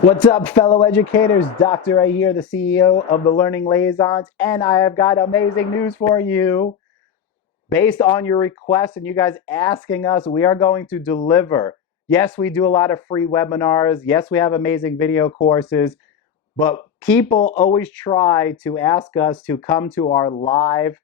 What's up, fellow educators? Dr. Ray here, the CEO of the Learning Liaisons, and I have got amazing news for you. Based on your requests and you guys asking us, we are going to deliver. Yes, we do a lot of free webinars. Yes, we have amazing video courses, but people always try to ask us to come to our live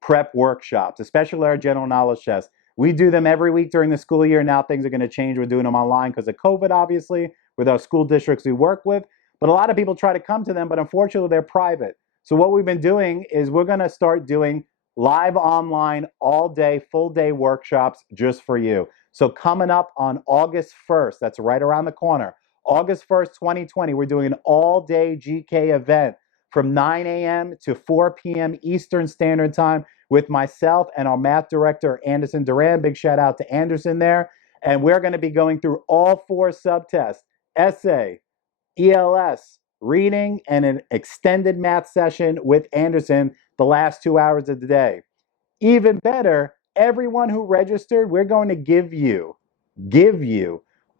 prep workshops, especially our general knowledge tests. We do them every week during the school year. Now things are going to change. We're doing them online because of COVID, obviously, with our school districts we work with. But a lot of people try to come to them, but unfortunately, they're private. So what we've been doing is we're going to start doing live online, all day, full day workshops just for you. So coming up on August 1st, that's right around the corner, August 1st, 2020, we're doing an all day GK event from 9 a.m. to 4 p.m. Eastern Standard Time with myself and our math director, Anderson Duran. Big shout out to Anderson there. And we're going to be going through all four subtests: essay, ELS, reading, and an extended math session with Anderson the last 2 hours of the day. Even better, everyone who registered, we're going to give you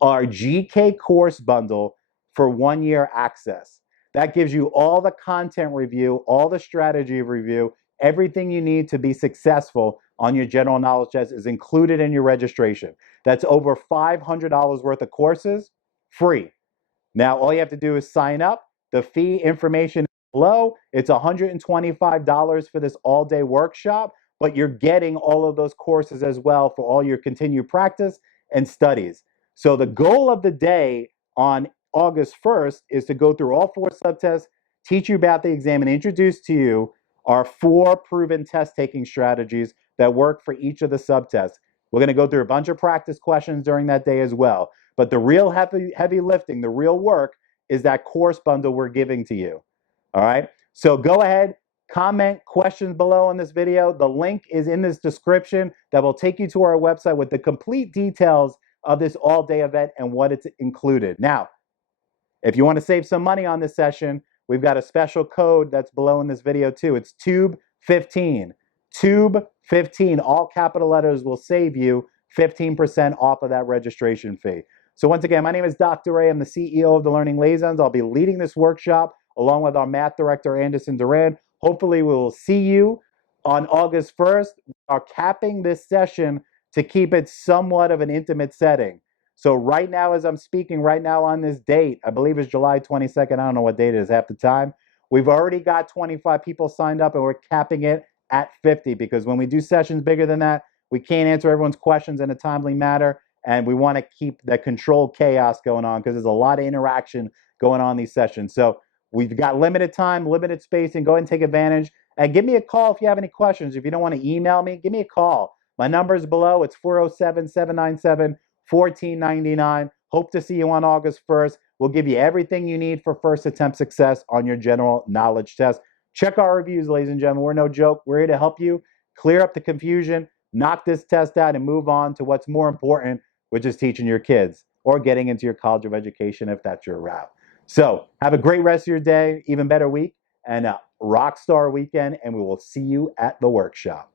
our GK course bundle for 1 year access. That gives you all the content review, all the strategy review, everything you need to be successful on your general knowledge test is included in your registration. That's over $500 worth of courses, free. Now, all you have to do is sign up. The fee information is below. It's $125 for this all day workshop, but you're getting all of those courses as well for all your continued practice and studies. So, the goal of the day on August 1st is to go through all four subtests, teach you about the exam, and introduce to you our four proven test taking strategies that work for each of the subtests. We're going to go through a bunch of practice questions during that day as well. But the real heavy lifting, the real work is that course bundle we're giving to you. All right. So go ahead, comment questions below on this video. The link is in this description that will take you to our website with the complete details of this all day event and what it's included. Now, if you want to save some money on this session, we've got a special code that's below in this video too. It's TUBE15. TUBE15, all capital letters, will save you 15% off of that registration fee. So once again, my name is Dr. Ray. I'm the CEO of the Learning Liaisons. I'll be leading this workshop along with our math director, Anderson Duran. Hopefully we will see you on August 1st. We are capping this session to keep it somewhat of an intimate setting. So right now, as I'm speaking right now on this date, I believe it's July 22nd. I don't know what date it is half the time. We've already got 25 people signed up and we're capping it at 50 because when we do sessions bigger than that, we can't answer everyone's questions in a timely manner. And we want to keep the controlled chaos going on because there's a lot of interaction going on in these sessions. So we've got limited time, limited space, and go ahead and take advantage. And give me a call if you have any questions. If you don't want to email me, give me a call. My number is below. It's 407-797-1499. Hope to see you on August 1st. We'll give you everything you need for first attempt success on your general knowledge test. Check our reviews, ladies and gentlemen. We're no joke. We're here to help you clear up the confusion, knock this test out, and move on to what's more important, which is teaching your kids or getting into your college of education if that's your route. So have a great rest of your day, even better week, and a rock star weekend, and we will see you at the workshop.